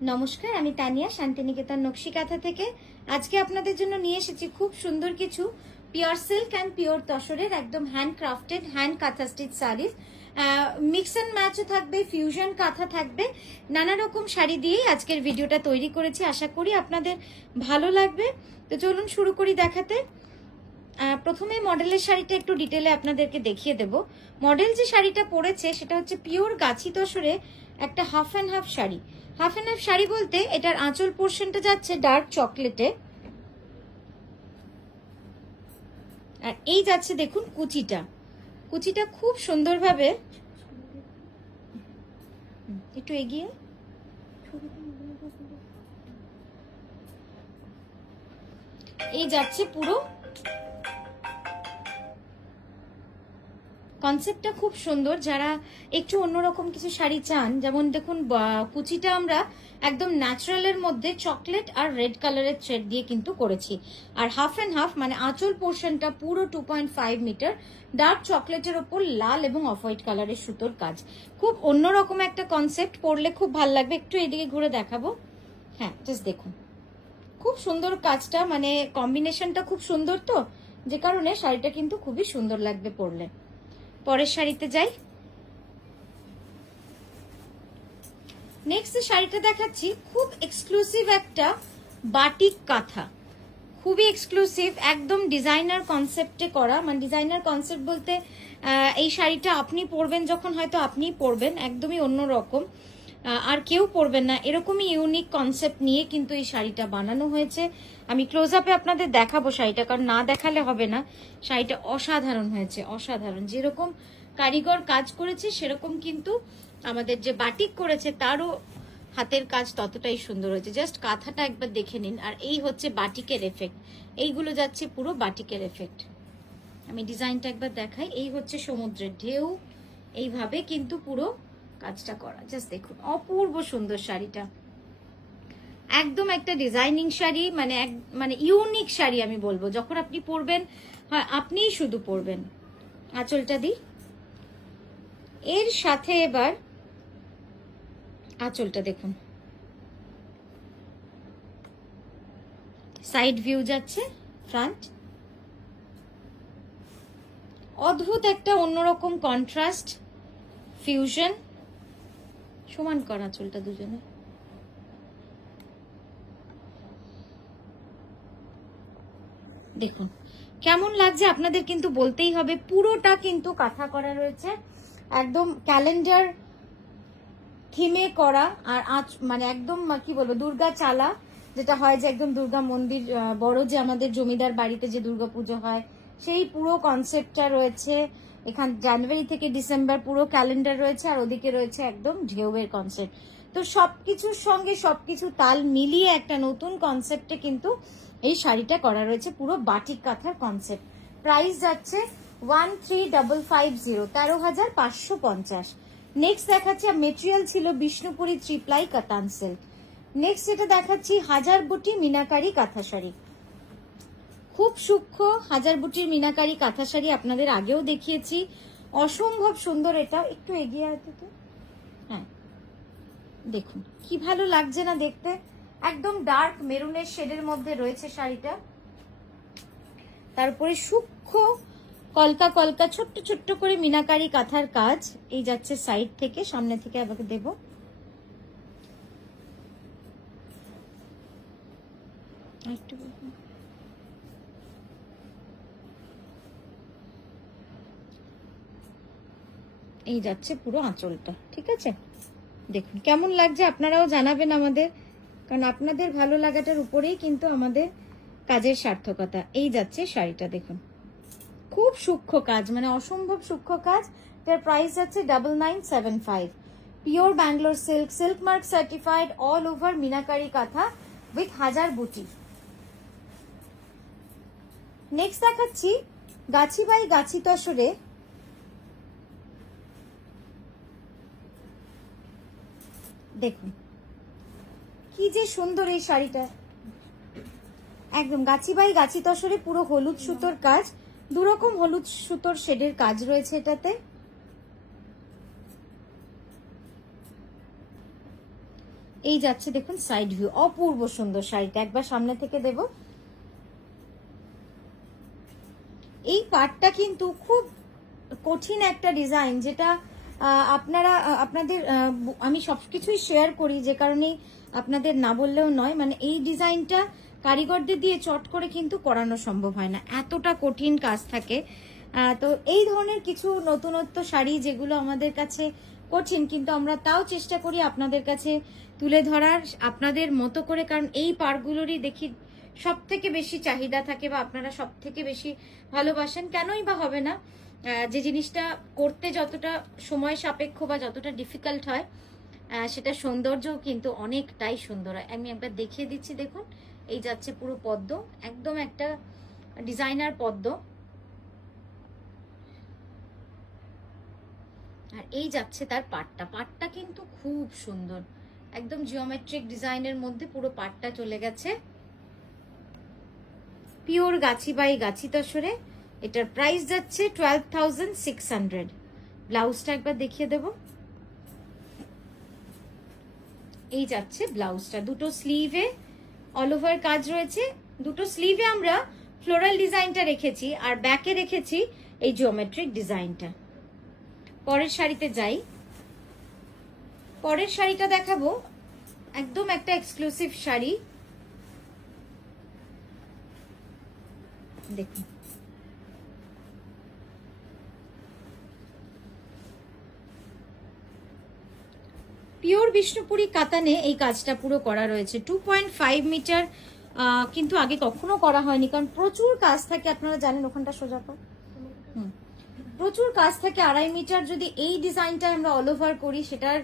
নমস্কার, আমি তানিয়া শান্তিনিকেতন নকশি কাঁথা থেকে। আজকে আপনাদের জন্য নিয়ে এসেছি খুব সুন্দর কিছু পিওর সিল্ক অ্যান্ড পিওর তসরের একদম হ্যান্ড ক্রাফটেড হ্যান্ড কাঁথা স্টিচ শাড়ি। মিক্স অ্যান্ড ম্যাচও থাকবে, ফিউশন কাঁথা থাকবে, নানা রকম শাড়ি দিয়েই আজকের ভিডিওটা তৈরি করেছি। আশা করি আপনাদের ভালো লাগবে। তো চলুন শুরু করি দেখাতে। প্রথমে মডেলের শাড়িটা একটু ডিটেলে আপনাদেরকে দেখিয়ে দেব। মডেল যে শাড়িটা পরেছে সেটা হচ্ছে পিওর গাছি তসরে একটা half and half sari. Half and half sari বলতে এটার আঁচল পোর্শনটা যাচ্ছে ডার্ক চকলেটে, আর এই যাচ্ছে দেখুন কুচিটা। কুচিটা খুব সুন্দরভাবে, একটু এগিয়ে, এই যাচ্ছে পুরো কনসেপ্টটা খুব সুন্দর। যারা একটু অন্যরকম কিছু শাড়ি চান, যেমন দেখুন কুচিটা আমরা একদম ন্যাচারালের মধ্যে চকলেট আর রেড কালারের থ্রেড দিয়ে কিন্তু করেছি। আর হাফ অ্যান্ড হাফ মানে আঁচল পোর্শনটা পুরো 2.5 মিটার ডার্ক চকলেটের ওপর লাল এবং অফ হোয়াইট কালারের সুতোর কাজ। খুব অন্যরকম একটা কনসেপ্ট, পরলে খুব ভালো লাগবে। একটু এদিকে ঘুরে দেখাবো। হ্যাঁ, জাস্ট দেখুন খুব সুন্দর কাজটা, মানে কম্বিনেশনটা খুব সুন্দর, তো যে কারণে শাড়িটা কিন্তু খুবই সুন্দর লাগবে পরলে। পরের শাড়িতে যাই। নেক্সট শাড়িটা দেখাচ্ছি খুব এক্সক্লুসিভ একটা বাটিক কাঁথা, খুবই এক্সক্লুসিভ, একদম ডিজাইনার কনসেপ্টে করা। মানে ডিজাইনার কনসেপ্ট বলতে এই শাড়িটা আপনি পরবেন যখন, হয়তো আপনি পরবেন, একদমই অন্যরকম, আর কেউ পরবেন না, এরকমই ইউনিক কনসেপ্ট নিয়ে কিন্তু এই শাড়িটা বানানো হয়েছে। আমি ক্লোজ আপে আপনাদের দেখাবো শাড়িটা, কারণ না দেখালে হবে না। শাড়িটা অসাধারণ হয়েছে, অসাধারণ। যেরকম কারিগর কাজ করেছে সেরকম কিন্তু আমাদের যে বাটিক করেছে তারও হাতের কাজ ততটাই সুন্দর হয়েছে। জাস্ট কাঁথাটা একবার দেখে নিন। আর এই হচ্ছে বাটিকের এফেক্ট, এইগুলো যাচ্ছে পুরো বাটিকের এফেক্ট। আমি ডিজাইনটা একবার দেখাই। এই হচ্ছে সমুদ্রের ঢেউ, এইভাবে কিন্তু পুরো কাজটা করা। জাস্ট দেখুন, অপূর্ব সুন্দর শাড়িটা, একদম একটা ডিজাইনিং শাড়ি, মানে ইউনিক শাড়ি আমি বলবো। যখন আপনি পরবেন, হয় আপনিই শুধু পরবেন। আঁচলটা দিই, এর সাথে এবার আঁচলটা দেখুন, সাইড ভিউ যাচ্ছে, ফ্রন্ট, অদ্ভুত একটা অন্যরকম কন্ট্রাস্ট, ফিউশন। সমান করা চুলটা দুজনে, দেখুন কেমন লাগছে আপনাদের কিন্তু বলতেই হবে। পুরোটা কিন্তু কাঁথা করা রয়েছে, একদম ক্যালেন্ডার থিমে করা। আর মানে একদম কি বলবো, দুর্গা চালা যেটা হয়, যে একদম দুর্গা মন্দির, বড় যে আমাদের জমিদার বাড়িতে যে দুর্গা পুজো হয়, সেই পুরো কনসেপ্টটা রয়েছে। এখান জানুয়ারি থেকে ডিসেম্বর পুরো ক্যালেন্ডার রয়েছে, আর ওদিকে রয়েছে একদম ঢেউয়ের কনসেপ্ট। তো সবকিছুর সঙ্গে সবকিছু তাল মিলিয়ে একটা নতুন কনসেপ্টে কিন্তু এই শাড়িটা করা রয়েছে, পুরো বাটিক কাঁথার কনসেপ্ট। প্রাইস যাচ্ছে 13,550, 13,550। নেক্সট দেখাচ্ছি, মেটেরিয়াল ছিল বিষ্ণুপুরি ত্রিপ্লাই কাতান সিল্ক। নেক্সট যেটা দেখাচ্ছি হাজার বুটি মিনাকারি কাঁথা শাড়ি, খুব সূক্ষ্ম হাজার বুটির মিনাকারি কাঁথা শাড়ি আপনাদের আগেও দেখিয়েছি, অসম্ভব সুন্দর। এটা একটু এগিয়ে আছে তো, হ্যাঁ দেখুন কি ভালো লাগছে না দেখতে, একদম ডার্ক মেরুনের শেডের মধ্যে রয়েছে শাড়িটা। তারপরে সূক্ষ্ম কলকা কলকা ছোট্ট ছোট্ট করে মিনাকারি কাঁথার কাজ। এই যাচ্ছে সাইড থেকে, সামনে থেকে আমাকে দেব। এই যাচ্ছে পুরো আঁচলটা, ঠিক আছে। দেখুন কেমন লাগছে, আপনারাও জানাবেন আমাদের, কারণ আপনাদের ভালো লাগাটার উপরেই কিন্তু আমাদের কাজের সার্থকতা। এই যাচ্ছে শাড়িটা, দেখুন খুব সূক্ষ্ম কাজ, মানে অসম্ভব সূক্ষ্ম কাজ। এটার প্রাইস যাচ্ছে 9975। Pure Bangalore silk, silk mark certified, all over meenakari কাঁথা উইথ হাজার বুটি। নেক্সট দেখাচ্ছি গাছি বাই গাছি তসরে দেখুন কি যে সুন্দর এই শাড়িটা, একদম গাছি বাই গাছি তসরে পুরো হলুদ সুতোর কাজ, দুরকম হলুদ সুতোর শেডের কাজ রয়েছে এটাতে। এই যাচ্ছে দেখুন সাইড ভিউ, অপূর্ব সুন্দর শাড়িটা, একবার সামনে থেকে দেব। এই পাটটা কিন্তু খুব কঠিন একটা ডিজাইন, যেটা আপনাদের আমি সবকিছুই শেয়ার করি, যে কারণে আপনাদের না বললেও নয়, মানে এই ডিজাইনটা কারিগরদের দিয়ে চট করে কিন্তু করানো সম্ভব হয় না, এতটা কঠিন কাজ থাকে। তো এই ধরনের কিছু নতুনত্ব শাড়ি যেগুলো আমাদের কাছে কঠিন, কিন্তু আমরা তাও চেষ্টা করি আপনাদের কাছে তুলে ধরার আপনাদের মতো করে, কারণ এই পাড়গুলোরই দেখি সব থেকে বেশি চাহিদা থাকে, বা আপনারা সব থেকে বেশি ভালোবাসেন। কেনই বা হবে না, যে জিনিসটা করতে যতটা সময় সাপেক্ষ বা যতটা ডিফিকাল্ট হয়, সেটা সৌন্দর্য কিন্তু অনেকটাই সুন্দর হয়। আমি একবার দেখিয়ে দিচ্ছি, দেখুন এই যাচ্ছে পুরো পদ্ম, একদম একটা ডিজাইনার পদ্ম, আর এই যাচ্ছে তার পাটটা। পাটটা কিন্তু খুব সুন্দর, একদম জিওমেট্রিক ডিজাইনের মধ্যে পুরো পাটটা চলে গেছে, পিওর গাছি বাই গাছি তসরে। এটার প্রাইস যাচ্ছে 12,600। ব্লাউজটা একবার দেখিয়ে দেব, এই যাচ্ছে ব্লাউজটা, দুটো স্লিভে অল ওভার কাজ রয়েছে। দুটো স্লিভে আমরা ফ্লোরাল ডিজাইনটা রেখেছি, আর ব্যাকে রেখেছি এই জিওমেট্রিক ডিজাইনটা। পরের শাড়িতে যাই, পরের শাড়িটা দেখাবো, একদম একটা এক্সক্লুসিভ শাড়ি, দেখুন পিওর বিষ্ণুপুরি কাতানে এই কাজটা পুরো করা রয়েছে। 2.5 মিটার, কিন্তু আগে কখনো করা হয়নি, কারণ প্রচুর কাজ থাকে, আপনারা জানেন। ওখানটা সোজা কর, প্রচুর কাজ থাকে। 2.5 মিটার যদি এই ডিজাইনটা আমরা অল ওভার করি, সেটার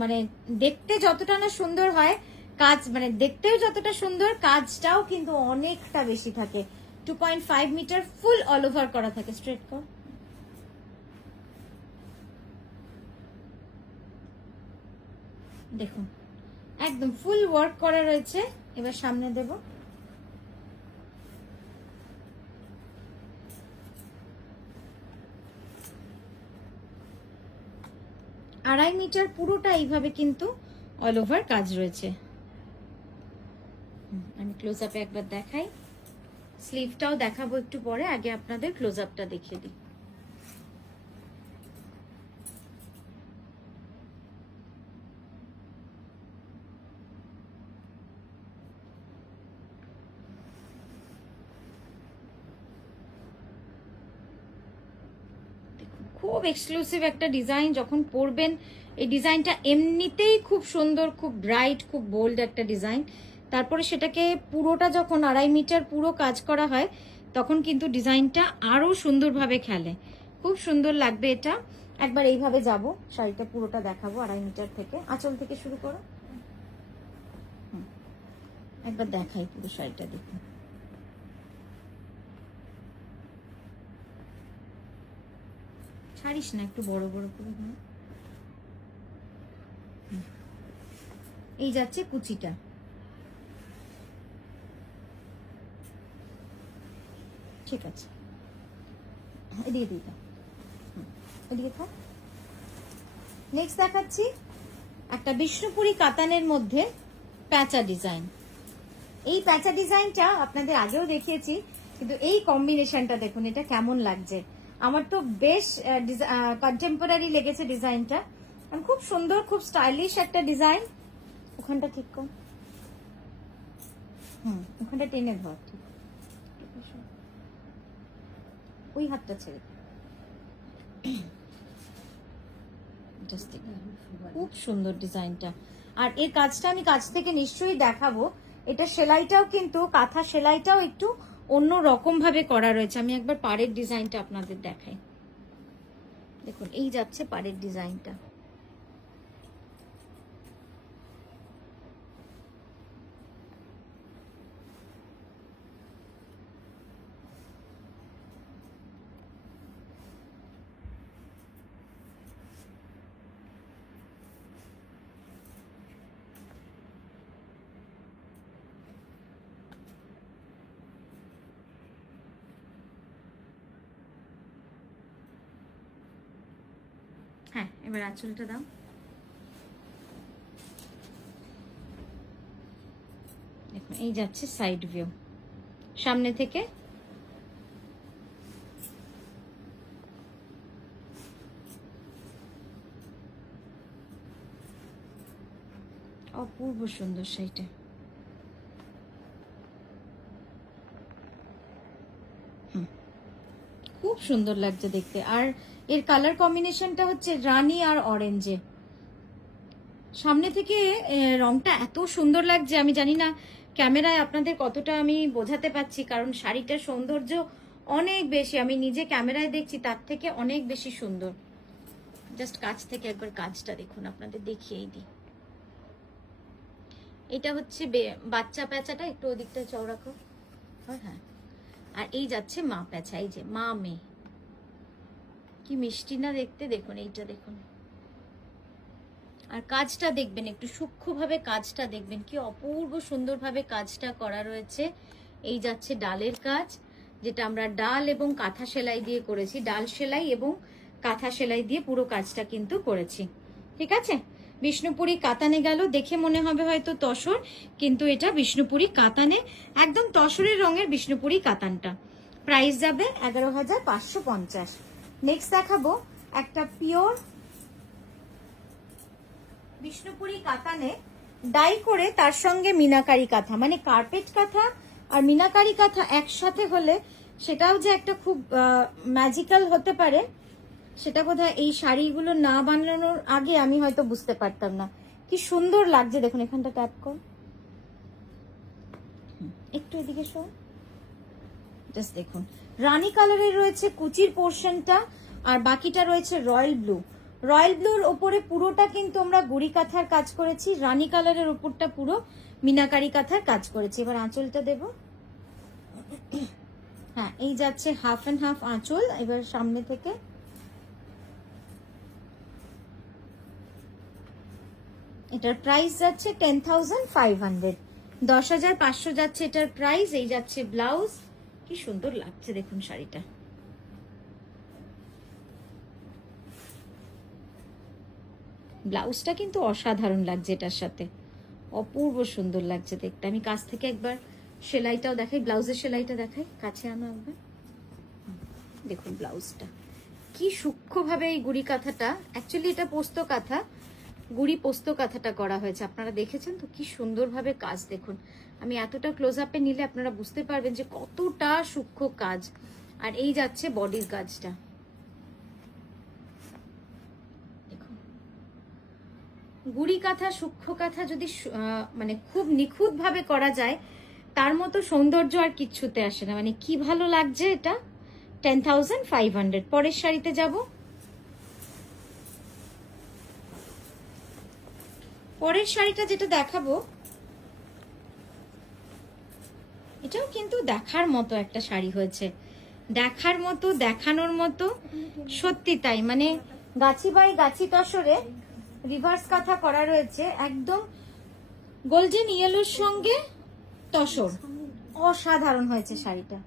মানে দেখতে যতটা না সুন্দর হয়, কাজ মানে দেখতেও যতটা সুন্দর, কাজটাও কিন্তু অনেকটা বেশি থাকে। 2.5 মিটার ফুল অল ওভার করা থাকে। স্ট্রেট কর, দেখুন একদম ফুল ওয়ার্ক করা রয়েছে। এবার সামনে দেব, 2.5 মিটার পুরোটা এইভাবে কিন্তু অল ওভার কাজ রয়েছে। আমি ক্লোজ আপে একবার দেখাই, স্লিভটাও দেখাবো একটু পরে, আগে আপনাদের ক্লোজ আপটা দেখিয়ে দিই। খুব এক্সক্লুসিভ একটা ডিজাইন, যখন পরবেন এই ডিজাইনটা এমনিতেই খুব সুন্দর, খুব ব্রাইট, খুব বোল্ড একটা ডিজাইন, তারপরে সেটাকে পুরোটা যখন 2.5 মিটার পুরো কাজ করা হয়, তখন কিন্তু ডিজাইনটা আরো সুন্দরভাবে খেলে, খুব সুন্দর লাগবে এটা। একবার এইভাবে যাব, শাড়িটা পুরোটা দেখাবো 2.5 মিটার থেকে, আঁচল থেকে শুরু করো, একবার দেখাই পুরো শাড়িটা, দেখুন ছাড়িস না, একটু বড় বড় করে। এই যাচ্ছে কুচিটা, ঠিক আছে, এদিকে দিটা, এদিকে থাক। নেক্সট দেখাচ্ছি একটা বিষ্ণুপুরি কাতানের মধ্যে প্যাঁচা ডিজাইন। এই প্যাঁচা ডিজাইনটা আপনাদের আগেও দেখিয়েছি, কিন্তু এই কম্বিনেশনটা দেখুন, এটা কেমন লাগছে। আমার তো বেশ কন্টেম্পোরারি লেগেছে ডিজাইনটা, খুব সুন্দর, খুব স্টাইলিশ একটা ডিজাইন। ওখানটা ঠিক কর, ওখানটা টেনে ধর, ঠিক, ওই হাতটা ছেড়ে, খুব সুন্দর ডিজাইনটা। আর এর কাজটা আমি কাছ থেকে নিশ্চয়ই দেখাবো। এটা সেলাইটাও কিন্তু, কাঁথা সেলাইটাও একটু অন্য রকম ভাবে করা রয়েছে। আমি একবার পাড়ের ডিজাইনটা আপনাদের দেখাই, দেখুন এই যাচ্ছে পাড়ের ডিজাইনটা। হ্যাঁ, এবার আঁচলটা দাও। দেখুন এই যাচ্ছে সাইড ভিউ, সামনে থেকে অপূর্ব সুন্দর শাড়িটা। খুব সুন্দর লাগছে দেখতে। আর এর কালার কম্বিনেশনটা হচ্ছে রানী আর অরেঞ্জে। সামনে থেকে রংটা এত সুন্দর লাগছে, আমি জানি না ক্যামেরায় আপনাদের কতটা আমি বোঝাতে পারছি, কারণ শাড়িটার সৌন্দর্য অনেক বেশি। আমি নিজে ক্যামেরায় দেখছি তার থেকে অনেক বেশি সুন্দর। জাস্ট কাছ থেকে একবার কাজটা দেখুন, আপনাদের দেখিয়েই দিই। এটা হচ্ছে বাচ্চা প্যাঁচাটা, একটু ওদিকটা চওড়া কর। হ্যাঁ, আর এই যাচ্ছে মা প্যাঁচা, এই যে মা মেয়ে, কি মিষ্টি না দেখতে। দেখুন এইটা দেখুন, আর কাজটা দেখবেন, একটু সূক্ষ্মভাবে কাজটা দেখবেন, কি অপূর্ব সুন্দরভাবে কাজটা করা রয়েছে। এই যাচ্ছে ডালের কাজ, যেটা আমরা ডাল এবং কাঁথা সেলাই দিয়ে করেছি। ডাল সেলাই এবং কাঁথা সেলাই দিয়ে পুরো কাজটা কিন্তু করেছি। ঠিক আছে, বিষ্ণুপুরি কাতানে গেল, দেখে মনে হবে হয়তো তসর, কিন্তু এটা বিষ্ণুপুরি কাতানে, একদম তসরের রঙের বিষ্ণুপুরি কাতানটা। প্রাইস যাবে 11,550। নেক্সট দেখাবো একটা পিওর বিষ্ণুপুরি কাতানে ডাই করে তার সঙ্গে মিনাকারি কাঁথা, মানে কার্পেট কাঁথা আর মিনাকারি কাঁথা একসাথে হলে সেটাও যে একটা খুব ম্যাজিক্যাল হতে পারে, সেটা বোধহয় এই শাড়িগুলো না বানানোর আগে আমি হয়তো বুঝতে পারতাম না। কি সুন্দর লাগছে দেখুন, এখানটা ট্যাপ কর, একটু এদিকে শো, জাস্ট দেখুন। রানী কালারের রয়েছে কুচির পোর্শনটা, আর বাকিটা রয়েছে রয়্যাল ব্লু। রয়্যাল ব্লুর ওপরে পুরোটা কিন্তু আমরা গুড়ি কাঁথার কাজ করেছি, রানী কালারের ওপরটা পুরো মিনাকারি কাঁথার কাজ করেছি। এবার আঁচলটা দেব। হ্যাঁ, এই যাচ্ছে হাফ অ্যান্ড হাফ আঁচল। এবার সামনে থেকে এটার প্রাইস যাচ্ছে 10,500, 10,500 যাচ্ছে এটার প্রাইস। এই যাচ্ছে ব্লাউজ, কি সুন্দর লাগছে দেখুন শাড়িটা। ব্লাউজটা কিন্তু অসাধারণ লাগছে, এটার সাথে অপূর্ব সুন্দর লাগছে দেখতে। আমি কাছ থেকে একবার সেলাইটাও দেখাই, ব্লাউজের সেলাইটা দেখাই, কাছে আনো একবার। দেখুন ব্লাউজটা কি সূক্ষ্মভাবে এই গুড়ি কাঁথাটা, অ্যাকচুয়ালি এটা পোস্ত কাঁথা, গুড়ি পোস্ত কাঁথাটা করা হয়েছে। আপনারা দেখেছেন তো কি সুন্দরভাবে কাজ। দেখুন আমি এতটা ক্লোজ আপে নিলে আপনারা বুঝতে পারবেন যে কতটা সূক্ষ্ম কাজ। আর এই যাচ্ছে বডির কাজটা, দেখুন গুড়ি কাঁথা সূক্ষ্ম কাঁথা যদি মানে খুব নিখুঁত ভাবে করা যায়, তার মতো সৌন্দর্য আর কিচ্ছুতে আসে না। মানে কি ভালো লাগছে এটা। 10,500। পরের শাড়িতে যাব। পরের শাড়িটা যেটা দেখাবো, এটাও কিন্তু দেখার মতো একটা শাড়ি হয়েছে, দেখার মতো, দেখানোর মতো, সত্যি তাই। মানে গাছি বাই গাছি তসরে রিভার্স কাঁথা করা রয়েছে, একদম গোল্ডেন ইয়েলোর সঙ্গে তসর, অসাধারণ হয়েছে শাড়িটা,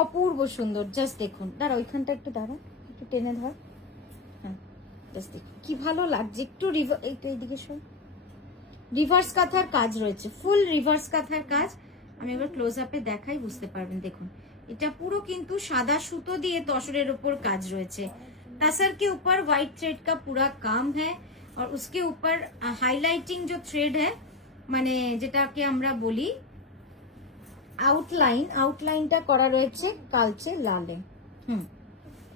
অপূর্ব সুন্দর। জাস্ট দেখুন, দাঁড়া ওইখানটা একটু দাঁড়া, একটু টেনে ধর। হ্যাঁ জাস্ট দেখুন কি ভালো লাগছে। একটু এইদিকে শোন, রিভার্স কাঁথার কাজ রয়েছে, ফুল রিভার্স কাঁথার কাজ। আমি এবার ক্লোজ আপে দেখাই, বুঝতে পারবেন। দেখুন এটা পুরো কিন্তু সাদা সুতো দিয়ে তসরের উপর কাজ রয়েছে। तसर के ऊपर व्हाइट थ्रेड का पूरा काम है और उसके ऊपर हाईलाइटिंग जो थ्रेड है মানে যেটাকে আমরা বলি আউটলাইন, আউটলাইনটা করা রয়েছে কালচে লালে।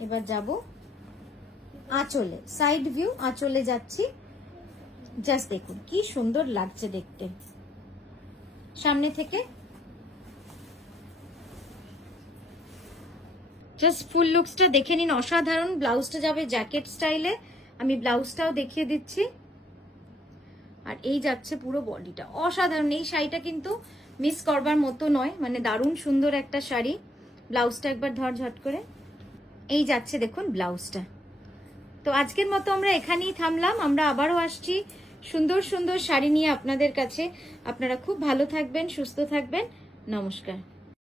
এবার যাব আঁচলে, সাইড ভিউ আঁচলে যাচ্ছি। জাস্ট দেখুন কি সুন্দর লাগছে দেখতে। সামনে থেকে জাস্ট ফুল লুকসটা দেখে নিন, অসাধারণ। ব্লাউজটা যাবে জ্যাকেট স্টাইলে, আমি ব্লাউজটাও দেখিয়ে দিচ্ছি। আর এই যাচ্ছে পুরো বডিটা, অসাধারণ। এই শাড়িটা কিন্তু মিস করবার মতো নয়, মানে দারুণ সুন্দর একটা শাড়ি। ব্লাউজটা একবার ধর ঝট করে, এই যাচ্ছে দেখুন ব্লাউজটা। তো আজকের মতো আমরা এখানেই থামলাম, আমরা আবারও আসছি সুন্দর সুন্দর শাড়ি নিয়ে আপনাদের কাছে। আপনারা খুব ভালো থাকবেন, সুস্থ থাকবেন, নমস্কার।